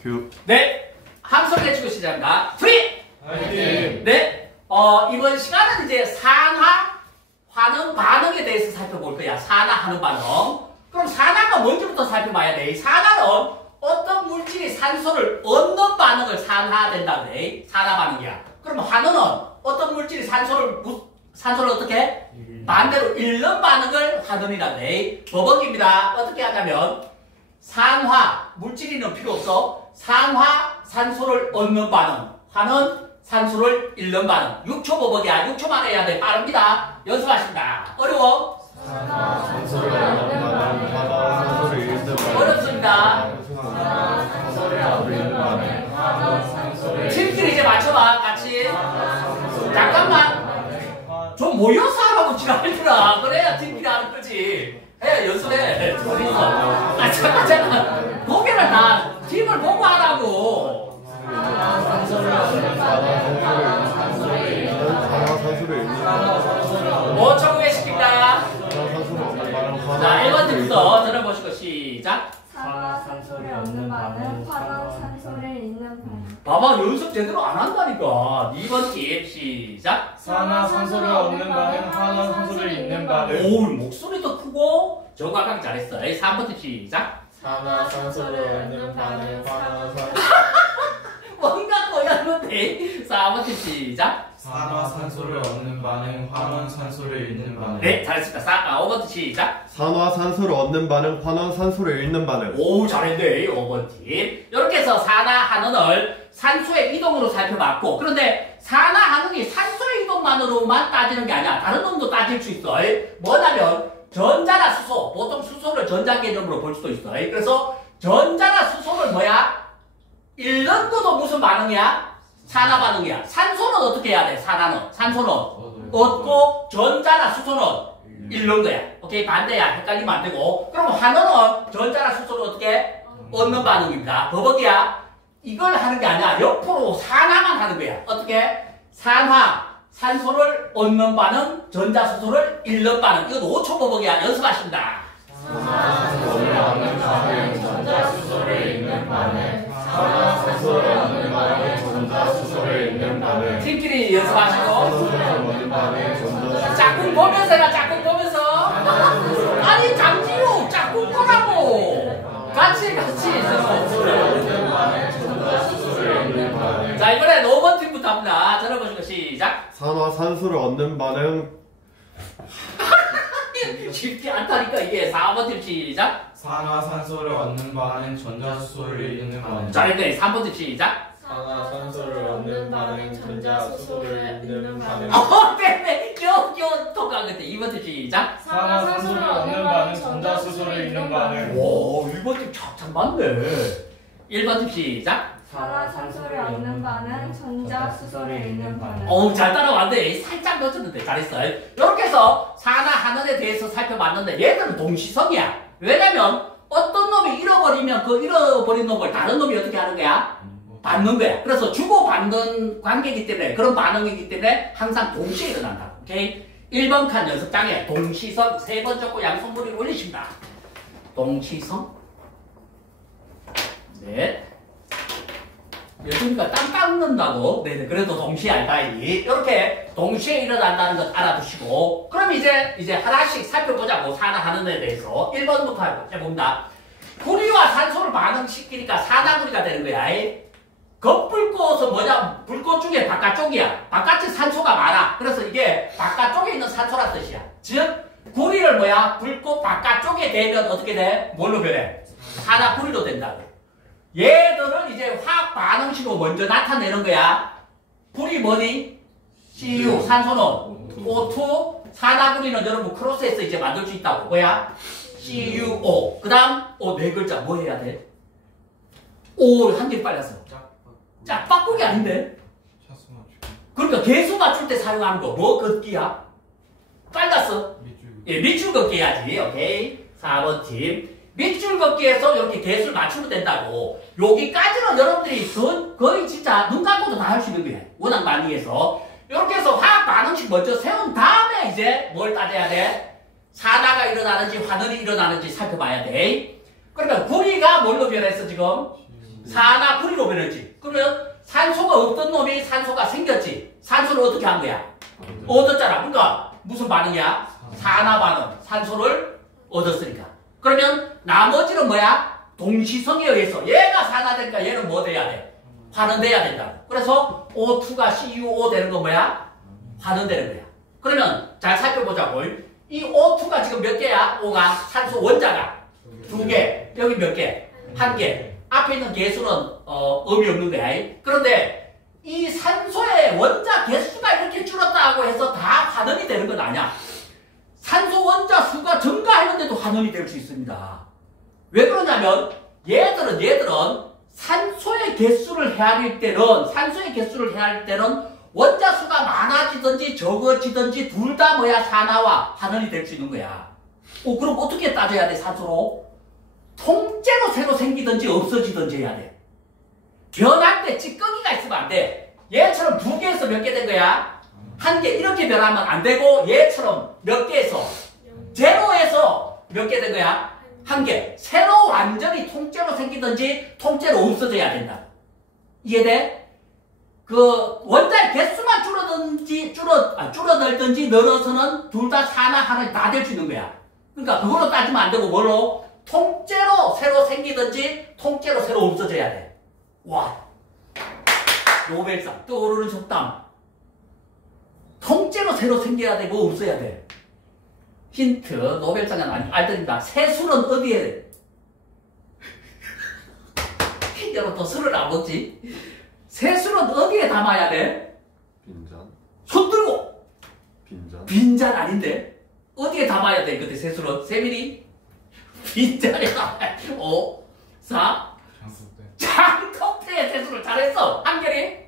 큐. 네, 함성 내치고 시작합니다. 프리! 화이팅! 네, 이번 시간은 이제 산화, 환응, 반응에 대해서 살펴볼 거야. 산화, 환응, 반응. 그럼 산화가 뭔지부터 살펴봐야 돼. 산화는 어떤 물질이 산소를 얻는 반응을 산화된다 그래. 산화 반응이야. 그럼 환응은 어떤 물질이 산소를 어떻게? 반대로 잃는 반응을 환응이라 그래. 버벅입니다. 어떻게 하냐면 산화, 물질이는 필요 없어. 산화, 산소를 얻는 반응. 환은 산소를 잃는 반응. 6초 버벅이야. 6초만 해야 돼. 빠릅니다. 연습하십니다. 어려워? 산화, 산소를 얻는 반응, 산화, 산소를 잃는 반응. 어렵습니다. 산화, 산소를 얻는 반응, 산화, 산소를 팀끼리 이제 맞춰봐. 같이. 잠깐만. 좀 모여서 하라고 지랄들아. 그래야 팀끼리 하는 거지. 해, 연습해. 어딨어? 아, 잠깐. 고개를 다 팀을 보고 하라고. 산화, 산소를 얻는 반응, 산소를 잃는 산화, 산소를 잃는 반응. 5초 후에 시킵니다. 산화, 산소를 얻는 반응, 산화, 자, 1번 산소를 팀부터 들어보시고 시작. 산화 산소를 얻는 반응, 환원 산소를 잃는 반응. 봐봐, 연습 제대로 안 한다니까. 2번 팀 시작. 산화 산소를 얻는 반응, 환원 산소를 잃는 반응. 오, 목소리도 크고 정확하게 잘했어. 3번 팀 시작. 산화 산소를 얻는 반응, 환원 산소. 뭔가 꼬였는데. 4번 팀 시작. 산화 산소를 얻는 반응, 환원 산소를 잃는 반응. 네, 잘했습니다. 5번 팀 시작. 산화, 산소를 얻는 반응, 환원, 산소를 잃는 반응. 오, 잘했네. 5번 팀. 이렇게 해서 산화 환원을 산소의 이동으로 살펴봤고, 그런데 산화 환원이 산소의 이동만으로만 따지는 게 아니야. 다른 놈도 따질 수 있어. 뭐냐면 전자나 수소, 보통 수소를 전자 개념으로 볼 수도 있어. 그래서 전자나 수소를 뭐야? 잃는 것도 무슨 반응이야? 산화 반응이야. 산소는 어떻게 해야 돼? 산소는 얻고 전자나 수소는 잃는 거야. 오케이? 반대야. 헷갈리면 안 되고. 그럼 환원은 전자나 수소를 어떻게? 얻는 반응입니다. 버벅이야. 이걸 하는 게 아니야. 옆으로 산화만 하는 거야. 어떻게? 산화, 산소를 얻는 반응, 전자, 수소를 잃는 반응. 이건 5초 버벅이야. 연습하십니다. 산소를 얻는 반응, 전자, 수소를 잃는 반응. 산화, 산소를 얻는 반응, 전자, 수소를 잃는 반응. 팀끼리 연습하시고. 산소를 얻는 반응, 전자, 짝꿍 보면서 해라. 짝꿍 보면서. 아니 장지우 짝꿍 보라고. 같이. 자, 이번에 5번 팀부터 합니다. 들어보시고 시작. 산화, 산소를 얻는 반응, 쉽지 않다니까 이게. 4번 팀 시작. 산화 산소를 얻는 반응, 전자 수소를 잃는 반응. 잘했네. 3번 팀 시작. 산화 산소를 얻는 반응, 전자 수소를 잃는 반응. 때문에 껴 통과한 건데. 2번 팀 시작. 산화 산소를 얻는 반응, 전자 수소를 잃는 반응. 오, 1번 팀 참 맞네. 1번 팀 시작. 산화 산소를 얻는 반응, 전자 수소를 잃는 반응. 어우, 잘 따라왔네. 살짝 늦었는데 잘했어. 이렇게 해서 산화 환원에 대해서 살펴봤는데 얘들은 동시성이야. 왜냐면 어떤 놈이 잃어버리면 그 잃어버린 놈을 다른 놈이 어떻게 하는 거야? 받는 거야. 그래서 주고받는 관계이기 때문에, 그런 반응이기 때문에 항상 동시에 일어난다. 오케이? 1번 칸 연습장에 동시성 3번 적고 양손머리를 올리십니다. 동시성. 네. 요즘이니까 땀 닦는다고. 네네. 그래도 동시에 알바이. 이렇게 동시에 일어난다는 것 알아두시고. 그럼 이제 하나씩 살펴보자고. 산화하는 데 대해서. 1번부터 해봅니다. 구리와 산소를 반응시키니까 산화구리가 되는 거야. 겉불꽃은 뭐냐? 불꽃 중에 바깥쪽이야. 바깥에 산소가 많아. 그래서 이게 바깥쪽에 있는 산소란 뜻이야. 즉, 구리를 뭐야? 불꽃 바깥쪽에 대면 어떻게 돼? 뭘로 변해? 산화구리로 된다고. 얘들은 이제 화학 반응식으로 먼저 나타내는 거야. 불이 뭐니? CU, 산소는 O2, 산화구리는 여러분 크로스해서 이제 만들 수 있다고. 뭐야? CuO. 그 다음, 네 글자 뭐 해야 돼? 오, 한 개 빨랐어. 짝바꾸기 아닌데? 그러니까 개수 맞출 때 사용하는 거. 뭐 걷기야? 빨랐어. 예, 밑줄 걷기 해야지. 오케이. 4번 팀. 밑줄 걷기에서 이렇게 개수를 맞추면 된다고. 여기까지는 여러분들이 거의 진짜 눈 감고도 다 할 수 있는 거야. 워낙 많이 해서. 이렇게 해서 화학 반응식 먼저 세운 다음에 이제 뭘 따져야 돼? 산화가 일어나는지 환원이 일어나는지 살펴봐야 돼. 그러면 구리가 뭘로 변했어 지금? 산화구리로 변했지. 그러면 산소가 없던 놈이 산소가 생겼지. 산소를 어떻게 한 거야? 얻었잖아. 그러니까 무슨 반응이야? 산화 반응. 산소를 얻었으니까. 그러면 나머지는 뭐야? 동시성에 의해서 얘가 산화되니까 얘는 뭐 돼야 돼? 환원돼야 된다. 그래서 O2가 CuO 되는 건 뭐야? 환원되는 거야. 그러면 잘 살펴보자고. 이 O2가 지금 몇 개야? O가 산소 원자가 2개. 여기 몇 개? 1개. 앞에 있는 개수는 의미 없는 거야. 그런데 이 산소의 원자 개수가 이렇게 줄었다고 해서 다 환원이 되는 건 아니야. 산소 원자 수가 증가했는데도 환원이 될 수 있습니다. 왜 그러냐면 얘들은 산소의 개수를 헤아릴 때는 원자 수가 많아지든지 적어지든지 둘 다 뭐야? 산화와 환원이 될 수 있는 거야. 그럼 어떻게 따져야 돼? 산소로? 통째로 새로 생기든지 없어지든지 해야 돼. 변할 때 찌꺼기가 있으면 안 돼. 얘처럼 2개에서 몇 개 된 거야? 1개 이렇게 변하면 안 되고 얘처럼 몇 개에서? 제로에서 몇 개 된 거야? 1개. 새로 완전히 통째로 생기든지 통째로 없어져야 된다. 이해돼? 그 원자의 개수만 줄어들든지 늘어서는 둘 다 산화 환원이 다 될 수 있는 거야. 그러니까 그걸로 따지면 안 되고 뭘로? 통째로 새로 생기든지 통째로 새로 없어져야 돼. 와, 노벨상 떠오르는 속담. 통째로 새로 생겨야 되고 없어야 돼. 힌트, 노벨상은 알더니까 새술은 어디에 돼? 여러분 또 술을 안 먹지? 새술은 어디에 담아야 돼? 빈잔. 손 들고! 빈잔. 빈잔 아닌데? 어디에 담아야 돼? 그때 새술은? 세민이? 빈잔에 담아야 돼. 5, 4, 장독대에 새술을 잘했어. 한결이?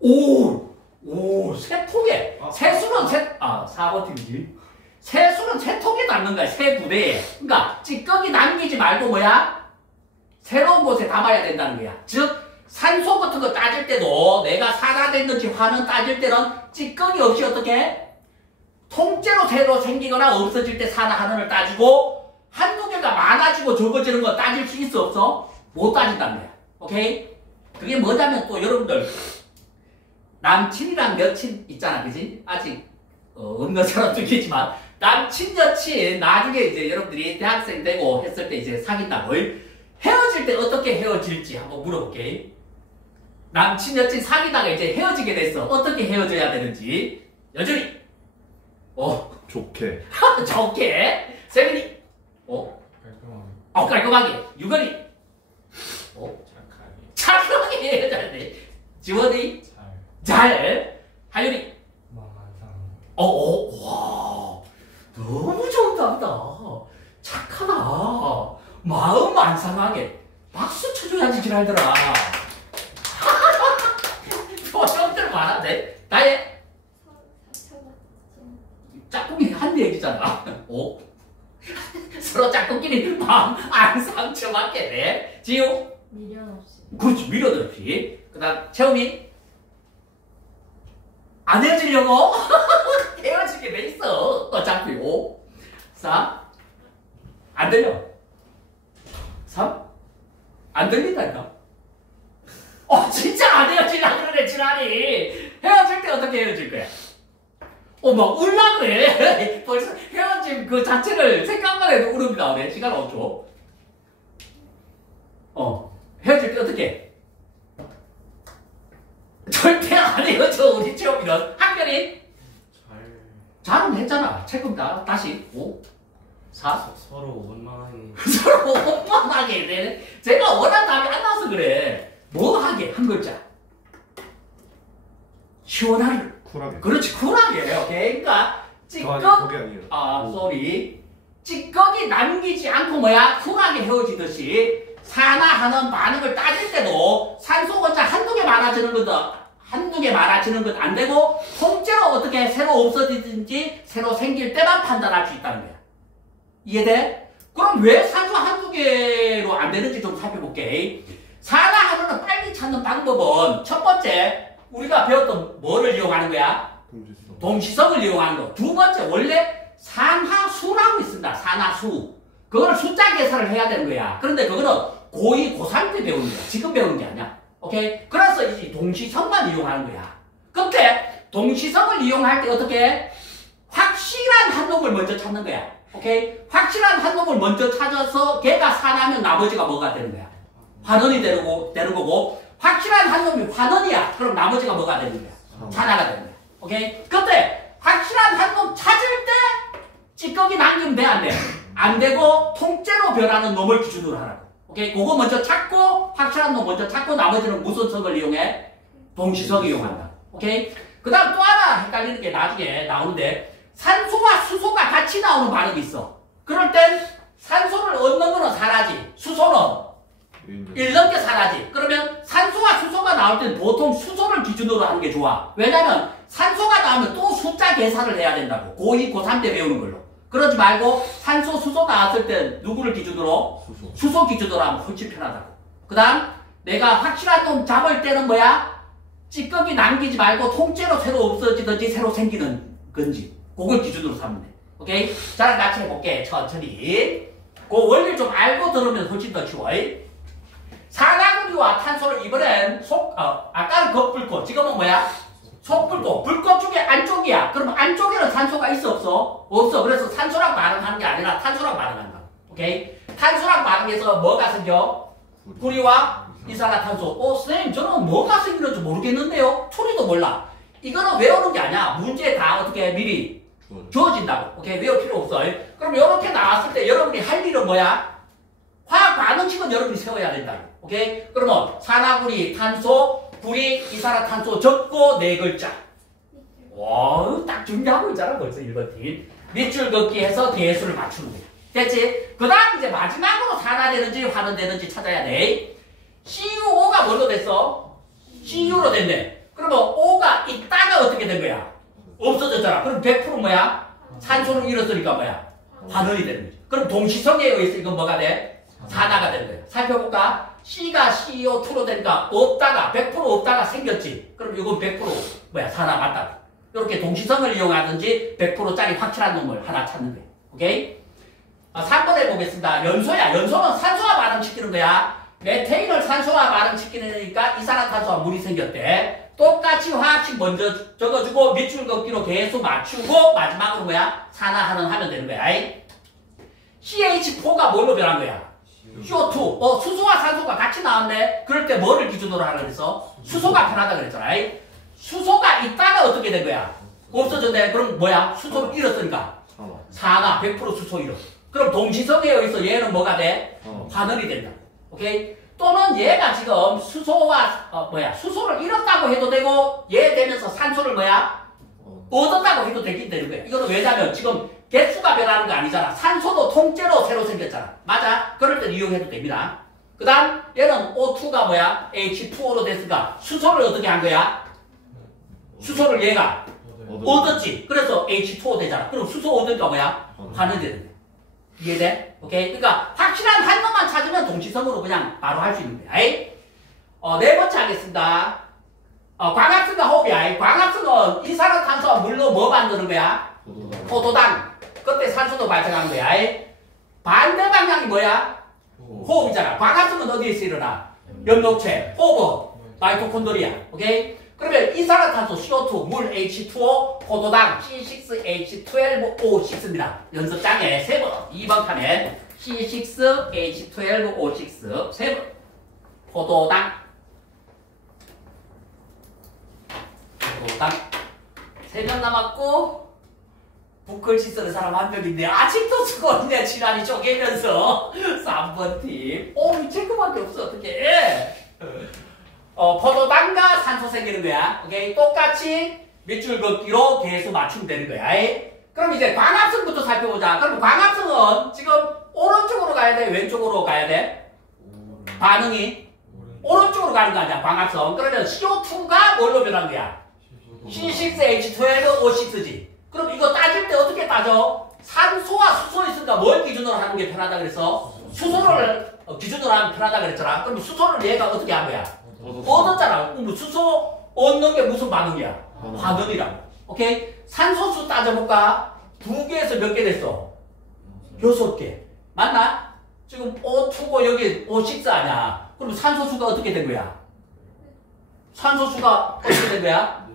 오, 세 통에. 새술은 4번 팀이지. 새술은 세 통에 담는 거야. 세 부대에. 그러니까 찌꺼기 남기지 말고 뭐야? 새로운 곳에 담아야 된다는 거야. 즉 산소 같은 거 따질 때도 내가 산화됐는지 환원 따질 때는 찌꺼기 없이 어떻게? 통째로 새로 생기거나 없어질 때 산화 환원을 따지고 한두 개가 많아지고 적어지는 거 따질 수 있어 없어? 못 따진다는 거야. 오케이? 그게 뭐냐면 또 여러분들 남친이랑 여친 있잖아, 그지? 아직 없는 사람도 있겠지만 남친 여친 나중에 이제 여러분들이 대학생 되고 했을 때 이제 사귄다고 헤어질 때 어떻게 헤어질지 한번 물어볼게. 남친 여친 사귀다가 이제 헤어지게 됐어. 어떻게 헤어져야 되는지 여전히 좋게. 좋게. 세민이 깔끔하게. 유건이 착하게 헤어져야 돼. 지원이 잘. 하윤이 와, 너무 좋은 답이다. 착하다. 마음 안 상하게. 박수 쳐줘야지 지랄들아. 표정들 많았네. 나의 짝꿍이 한 대 얘기잖아. 서로 짝꿍끼리 마음 안 상처받게 돼. 지우? 미련 없이. 그렇지, 미련 없이. 그 다음 채움이? 안 헤어지려고? 헤어지게 돼 있어. 어차피 5, 4, 안 들려. 3, 안 들린다니까. 진짜 안 헤어지려고 그러네, 지랄이. 헤어질 때 어떻게 헤어질 거야? 막 울라 그래. 벌써 헤어짐 그 자체를 생각만 해도 울음이 나오네. 시간 없죠. 헤어질 때 어떻게? 절대 안 헤어져, 우리 체험이는. 한결이? 잘은 했잖아. 체금 다시. 5, 4. 서로 원만하게. 서로 원만하게 돼. 제가 원한 답이 안 나와서 그래. 뭐 하게? 한 글자. 시원하게. 쿨하게. 그렇지, 쿨하게. 오케이. 그러니까 그게 아니에요. 쏘리. 찌꺼기 남기지 않고 뭐야? 쿨하게 헤어지듯이 산화하는 반응을 따질 때도 산소 원자 한두 개 많아지는 것 안 되고 통째로 어떻게 새로 없어지든지 새로 생길 때만 판단할 수 있다는 거야. 이해돼? 그럼 왜 산소 한두 개로 안 되는지 좀 살펴볼게. 산화하는 빨리 찾는 방법은 첫 번째 우리가 배웠던 뭐를 이용하는 거야? 동시성을 이용하는 거. 두 번째 원래 산화수라고 있습니다. 산화수. 그걸 숫자 계산을 해야 되는 거야. 그런데 그거는 고2, 고3 때 배우는 거야. 지금 배우는 게 아니야. 오케이? 그래서 이 동시성만 이용하는 거야. 근데 동시성을 이용할 때 어떻게 해? 확실한 한 놈을 먼저 찾는 거야. 오케이? 확실한 한 놈을 먼저 찾아서 걔가 산하면 나머지가 뭐가 되는 거야? 환원이 되는 거고 확실한 한 놈이 환원이야. 그럼 나머지가 뭐가 되는 거야? 산하가 되는 거야. 오케이? 근데 확실한 한 놈 찾을 때 찌꺼기 남기면 돼, 안 돼? 안 되고 통째로 변하는 놈을 기준으로 하라고. 오케이? 그거 먼저 찾고 확실한 놈 먼저 찾고 나머지는 무슨 성을 이용해? 동시성을 이용한다. 오케이? 그 다음 또 하나 헷갈리는 게 나중에 나오는데 산소와 수소가 같이 나오는 발음이 있어. 그럴 땐 산소를 얻는 거는 산하지 수소는 잃는 게 산하지. 그러면 산소와 수소가 나올 땐 보통 수소를 기준으로 하는 게 좋아. 왜냐면 산소가 나오면 또 숫자 계산을 해야 된다고. 고2, 고3 때 배우는 걸로. 그러지 말고 산소, 수소 나왔을 땐 누구를 기준으로? 수소 기준으로 하면 훨씬 편하다고. 그 다음 내가 확실한 놈 잡을 때는 뭐야? 찌꺼기 남기지 말고 통째로 새로 없어지든지 새로 생기는 건지 그걸 기준으로 삼으면 돼. 오케이? 자, 같이 해볼게. 천천히. 그 원리를 좀 알고 들으면 훨씬 더 쉬워. 산화구리와 탄소를 이번엔 아까는 겉불꽃, 지금은 뭐야? 속불꽃. 불꽃 중에 안쪽이야. 그러면 안쪽에는 산소가 있어, 없어? 없어. 그래서 산소랑 반응하는 게 아니라 탄소랑 반응한다. 오케이? 탄소랑 반응해서 뭐가 생겨? 구리와 이산화탄소. 선생님, 저는 뭐가 생기는지 모르겠는데요? 추리도 몰라. 이거는 외우는 게 아니야. 문제에 다 어떻게 미리 주어진다고. 오케이? 외울 필요 없어. 그럼 이렇게 나왔을 때 여러분이 할 일은 뭐야? 화학 반응식은 여러분이 세워야 된다고. 오케이? 그러면 산화구리, 탄소, 구리, 이산화탄소 적고 네 글자. 와, 딱 준비하고 있잖아. 벌써 1번 팀. 밑줄 긋기 해서 개수를 맞추는 거야. 됐지? 그 다음 이제 마지막으로 산화되는지 환원되는지 찾아야 돼. CuO가 뭘로 됐어? CU로 됐네. 그러면 O가 있다가 어떻게 된 거야? 없어졌잖아. 그럼 100% 뭐야? 산소를 잃었으니까 뭐야? 환원이 되는 거지. 그럼 동시성에 의해서 이건 뭐가 돼? 산화가 되는 거야. 살펴볼까? C가 CO2로 되니까 없다가 100% 없다가 생겼지. 그럼 이건 100% 뭐야? 산화 맞다고. 이렇게 동시성을 이용하든지 100%짜리 확실한 놈을 하나 찾는 거야. 오케이? 3번 해보겠습니다. 연소야. 연소는 산소와 반응시키는 거야. 메테인을 산소와 반응시키니까 이산화탄소와 물이 생겼대. 똑같이 화학식 먼저 적어주고 밑줄 긋기로 계속 맞추고 마지막으로 뭐야? 산화하는 하면 되는 거야. CH4가 뭘로 변한 거야? CO2. 수소와 산소가 같이 나왔네. 그럴 때 뭐를 기준으로 하라 그랬어? 수소가 편하다 그랬잖아. 수소가 있다가 어떻게 된 거야? 없어졌네. 그럼 뭐야? 수소를 잃었으니까 산화. 100% 수소 잃어. 그럼 동시성에 의해서 얘는 뭐가 돼? 환원이 된다. 오케이? 또는 얘가 지금 수소와 수소를 잃었다고 해도 되고 얘 되면서 산소를 뭐야? 얻었다고 해도 되긴 되는 거야. 이거는 왜냐면 지금 개수가 변하는 거 아니잖아. 산소도 통째로 새로 생겼잖아. 맞아? 그럴 때 이용해도 됩니다. 그 다음 얘는 O2가 뭐야? H2O로 됐으니까 수소를 어떻게 한 거야? 수소를 얘가 얻었지. 그래서 H2O 되잖아. 그럼 수소 얻으니까 뭐야? 환원이 되는 거야. 이해돼? 오케이? 그러니까 확실한 한 놈만 찾으면 동시성으로 그냥 바로 할 수 있는 거야. 네 번째 하겠습니다. 광합성과 호흡이야. 광합성은 이산화탄소와 물로 뭐 만드는 거야? 포도당. 그때 산소도 발생하는 거야. 반대 방향이 뭐야? 호흡이잖아. 광합성은 어디에서 일어나? 연록체, 호흡, 마이토콘드리아. 오케이? 그러면 이산화탄소 CO2, 물 H2O, 포도당 C6H12O6입니다. 연습장에 3번, 2번 칸에 C6H12O6 3번. 포도당. 3명 남았고 북글씨 쓰는 사람 1명인데 아직도 쓰고 있네. 지난이 쪼개면서 3번 팀. 체크밖에 없어. 어떡해. 포도당과 산소 생기는 거야. 오케이? 똑같이 밑줄 긋기로 계속 맞추면 되는 거야. 그럼 이제 광합성부터 살펴보자. 그럼 광합성은 지금 오른쪽으로 가야 돼? 왼쪽으로 가야 돼? 반응이 오른쪽으로 가는 거 아니야? 광합성. 그러면 CO2가 뭘로 변한 거야? C6H12O6지. 그럼 이거 따질 때 어떻게 따져? 산소와 수소 있으니까 뭘 기준으로 하는 게 편하다 그랬어? 수소를 기준으로 하면 편하다 그랬잖아. 그럼 수소를 얘가 어떻게 한 거야? 얻었잖아. 그럼 수소 얻는 게 무슨 반응이야? 환원이라고. 오케이? 산소수 따져볼까? 2개에서 몇 개 됐어? 6개. 맞나? 지금 O2고 여기 O6 아니야. 그럼 산소수가 어떻게 된 거야? 산소수가 어떻게 된 거야?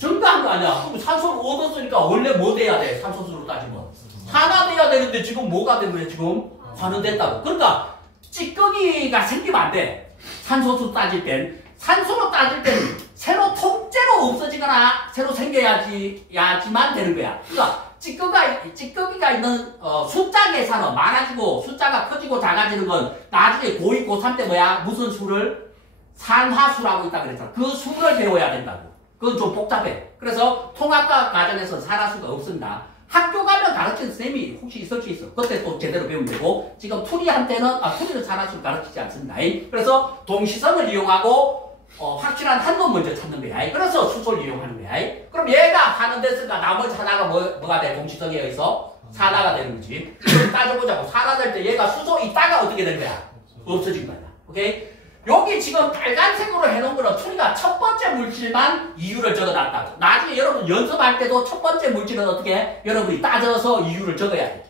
증가한 거 아니야. 그럼 산소를 얻었으니까 원래 뭐 돼야 돼? 산소수로 따지면 산화돼야 되는데 지금 뭐가 된 거야? 지금 환원됐다고. 그러니까 찌꺼기가 생기면 안 돼. 산소수 따질 땐. 산소로 따질 땐 새로 통째로 없어지거나 새로 생겨야지만 되는 거야. 그러니까 찌꺼기가 있는 숫자 계산은 많아지고 숫자가 커지고 작아지는 건 나중에 고2, 고3 때 뭐야? 무슨 수를? 산화수라고 있다 그랬잖아. 그 수를 배워야 된다고. 그건 좀 복잡해. 그래서 통합과 과정에서 산화수가 없습니다. 학교 가면 가르치는 선생님이 혹시 있을 수 있어. 그때 또 제대로 배우면 되고, 지금 투리한테는, 투리는 산화수를 가르치지 않습니다. 그래서 동시성을 이용하고, 확실한 한도 먼저 찾는 거야. 그래서 수소를 이용하는 거야. 그럼 얘가 환원됐으니까 나머지 하나가 뭐가 돼? 동시성에 의해서 산화가 되는 거지. 그럼 따져보자고. 산화될 때 얘가 수소 있다가 어떻게 되는 거야? 없어진 거야. 오케이? 여기 지금 빨간색으로 해놓은 거는 투리가 첫 번째 물질만 이유를 적어놨다고. 나중에 여러분 연습할 때도 첫 번째 물질은 어떻게 해? 여러분이 따져서 이유를 적어야 돼.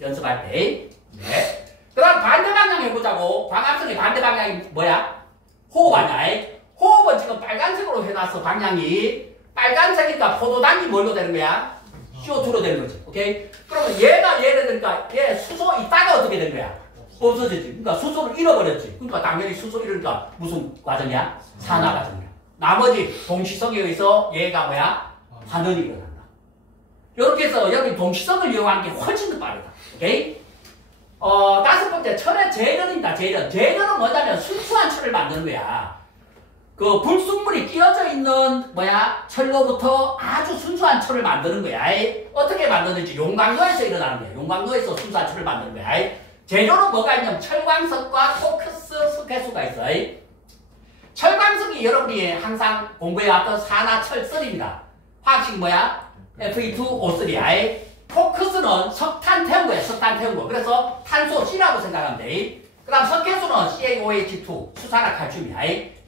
연습할 때. 네. 그 다음 반대 방향 해보자고. 광합성의 반대 방향이 뭐야? 호흡 아니야? 호흡은 지금 빨간색으로 해놨어, 방향이. 빨간색이니까 포도당이 뭘로 되는 거야? CO2로 되는 거지. 오케이? 그러면 얘가 예를 들니까 얘 수소 있다가 어떻게 된 거야? 없어지지. 그러니까 수소를 잃어버렸지. 그러니까 당연히 수소 잃으니까 무슨 과정이야? 산화 과정이야. 나머지 동시성에 의해서 얘가 뭐야? 환원이 일어난다. 이렇게 해서 여기 동시성을 이용하는 게 훨씬 더 빠르다. 오케이? 다섯 번째, 철의 재련입니다. 재련. 재련은 뭐냐면 순수한 철을 만드는 거야. 그 불순물이 끼어져 있는 철로부터 아주 순수한 철을 만드는 거야. 어떻게 만드는지 용광로에서 일어나는 거야. 용광로에서 순수한 철을 만드는 거야. 재료는 뭐가 있냐면 철광석과 코크스 석회수가 있어. 철광석이 여러분이 항상 공부해왔던 산화철설입니다. 화학식이 뭐야? Fe2O3. 코크스는 석탄 태운 거야. 석탄 태운 거. 그래서 탄소 C라고 생각하면 돼. 그 다음 석회수는 CaOH2, 수산화칼슘이야.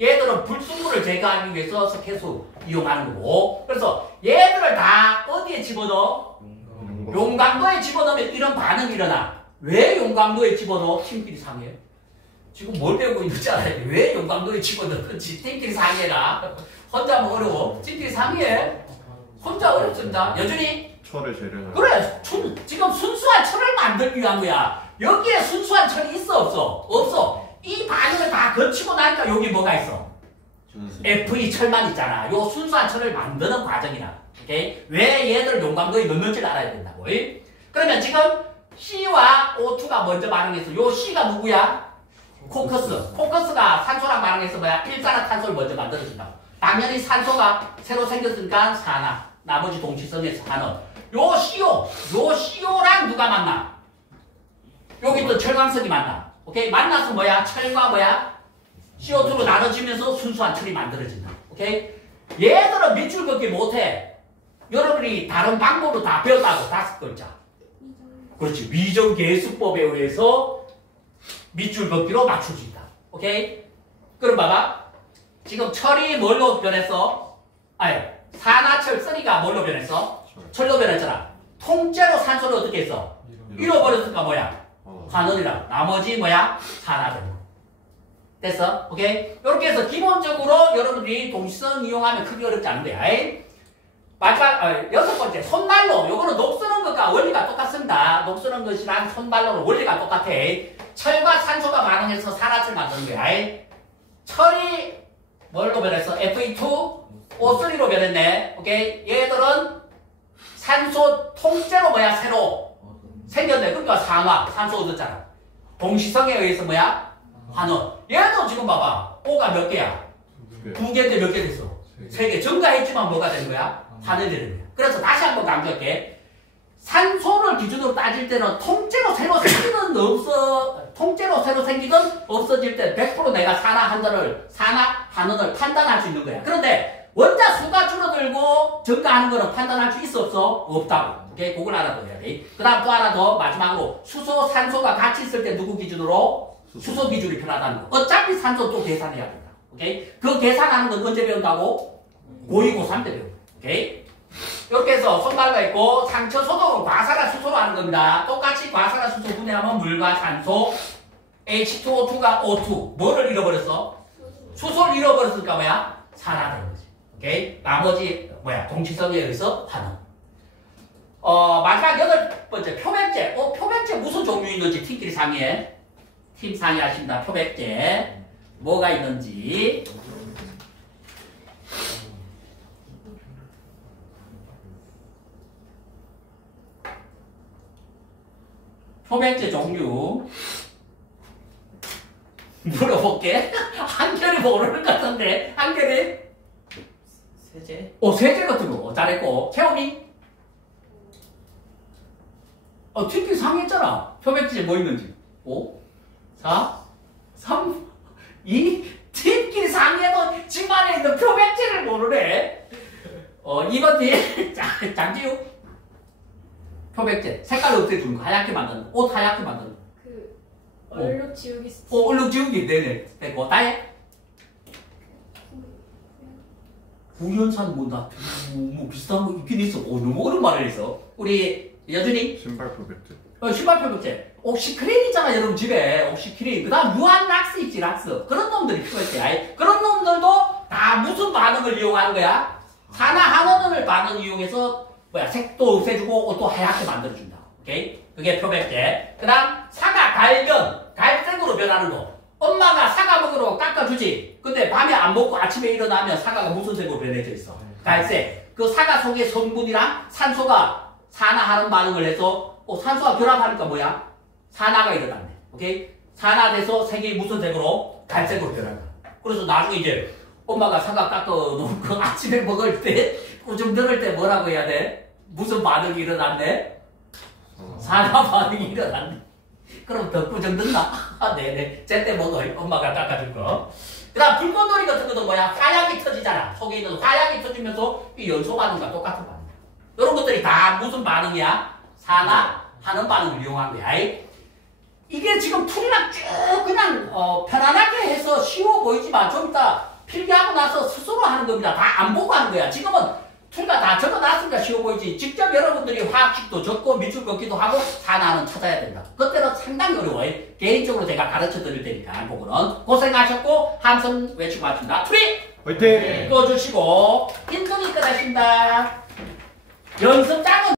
얘들은 불순물을 제거하기 위해서 석회수 이용하는 거고. 그래서 얘들을 다 어디에 집어넣어? 용광로에 집어넣으면 이런 반응이 일어나. 왜 용광로에 집어넣어? 팀끼리 상해. 지금 뭘 배우고 있는지 알아야 돼. 왜 용광로에 집어넣는지. 팀끼리 상해라. 혼자 하면 어려워. 팀끼리 상해. 혼자 어렵습니다. 여전히. 철을 재련하는. 그래. 지금 순수한 철을 만들기 위한 거야. 여기에 순수한 철이 있어 없어? 없어. 이 반응을 다 거치고 나니까 여기 뭐가 있어? Fe 철만 있잖아. 요 순수한 철을 만드는 과정이라. 오케이? 왜 얘들 용광로에 넣는지를 알아야 된다고. 그러면 지금 C와 O2가 먼저 반응해서 요 C가 누구야? 코커스. 코커스가 산소랑 반응해서 일산화탄소를 먼저 만들어준다고. 당연히 산소가 새로 생겼으니까 산화. 나머지 동시성에서 환원. 요 CO랑 누가 만나? 여기 또 철광석이 만나. 오케이? 만나서 철과 CO2로 나눠지면서 순수한 철이 만들어진다. 오케이? 얘들은 밑줄 긋기 못해. 여러분이 다른 방법으로 다 배웠다고. 5글자. 그렇지. 위정계수법에 의해서 밑줄 긋기로 맞출 수 있다. 오케이? 그럼 봐봐. 지금 철이 뭘로 변했어? 산화철 쓰니까 뭘로 변했어? 철로 변했잖아. 통째로 산소를 어떻게 했어? 잃어버렸으니까 환원이라. 나머지 산화되는 거. 됐어? 오케이? 이렇게 해서 기본적으로 여러분들이 동시성 이용하면 크게 어렵지 않은데. 마지막, 여섯 번째, 손난로. 요거는 녹 쓰는 것과 원리가 똑같습니다. 녹 쓰는 것이랑 손난로는 원리가 똑같아. 철과 산소가 반응해서 산화철 만드는 거야. 철이 뭘로 변했어? Fe2O3로 변했네. 오케이? 얘들은 산소 통째로 새로 생겼네. 그러니까 산소 얻었잖아. 동시성에 의해서 환원. 얘도 지금 봐봐. O가 몇 개야? 2개인데 몇 개 됐어? 3개. 증가했지만 뭐가 되는 거야? 환원이 되는 거야. 그래서 다시 한번 강조할게. 산소를 기준으로 따질 때는 통째로 새로 생기든 없어질 때 100% 내가 환원을 판단할 수 있는 거야. 그런데 원자 수가 줄어들고 증가하는 거는 판단할 수 있어 없어? 없다고. 오케이? 그걸 알아둬야 돼. 그 다음 또 하나 더 마지막으로 수소, 산소가 같이 있을 때 누구 기준으로? 수소 기준이 편하다는 거. 어차피 산소 또 계산해야 된다. 오케이? 그 계산하는 건 언제 배운다고? 고2, 고3 때 배운다. 오케이? 이렇게 해서 손발가 있고 상처 소독은 과산화 수소로 하는 겁니다. 똑같이 과산화 수소 분해하면 물과 산소, H2O2가 O2. 뭐를 잃어버렸어? 수소를 잃어버렸으니까 뭐야? 산화된 거지. 오케이? 나머지 뭐야? 동치성에 의해서 반응. 마지막 8번째 표백제. 표백제 무슨 종류 있는지 팀끼리 상의해. 팀 상의하신다. 표백제 뭐가 있는지. 표백제 종류 물어볼게. 한결이 모르는 것 같은데. 한결이? 세제? 세제 같은 거 잘했고. 채원이? 팀끼리 상의했잖아. 표백제 뭐 있는지. 5, 4, 3, 2, 팀끼리 상의해도 집안에 있는 표백제를 모르네. 2번 뒤에 장지우. 표백제. 색깔을 없애주는 거. 하얗게 만드는 거. 옷 하얗게 만드는 거. 그 얼룩 지우기 스틱. 얼룩 지우기. 네네. 됐고. 다해. 구연산 뭐나 뭐 비슷한 거 있긴 있어. 너무 오랜만에 했어. 우리 여준이. 신발 표백제. 신발 표백제. 옥시크린 있잖아 여러분 집에. 옥시크린. 그 다음 유한 락스 있지 락스. 그런 놈들이 필요했지. 그런 놈들도 다 무슨 반응을 이용하는 거야? 산화환원을 반응 이용해서 색도 없애주고 옷도 하얗게 만들어준다. 오케이? 그게 표백제. 그 다음 사과 갈변. 갈색으로 변하는 거. 엄마가 사과 먹으러 깎아주지. 근데 밤에 안 먹고 아침에 일어나면 사과가 무슨 색으로 변해져 있어? 갈색. 그 사과 속의 성분이랑 산소가 산화하는 반응을 해서 산소가 결합하니까 뭐야? 산화가 일어났네. 오케이? 산화돼서 색이 무슨 색으로? 갈색으로 변한다. 그래서 나중에 이제 엄마가 사과 깎아놓고 아침에 먹을 때 꾸중 들을 때 뭐라고 해야 돼? 무슨 반응이 일어났네? 산화 반응이 일어났네. 그럼 더 꾸중 듣나? 네네. 제때 먹어. 엄마가 깎아줄 거. 그 다음 불꽃놀이 같은 것도 뭐야? 화약이 터지잖아. 속에 있는 화약이 터지면서 이 연소 반응과 똑같은 반응. 이런 것들이 다 무슨 반응이야? 산화하는 반응을 이용한 거야. 이게 지금 풀이랑 쭉 그냥 편안하게 해서 쉬워 보이지만 좀 이따 필기하고 나서 스스로 하는 겁니다. 다 안 보고 하는 거야. 지금은 툴가 다 적어놨으니까 쉬워 보이지. 직접 여러분들이 화학식도 적고 밑줄 긋기도 하고 산화는 찾아야 된다. 그때는 상당히 어려워요. 개인적으로 제가 가르쳐 드릴 테니까 그거는 고생하셨고 함성 외치고 마칩니다. 투리! 화이팅! 꺼주시고 힘들니까 하신다. 연습장은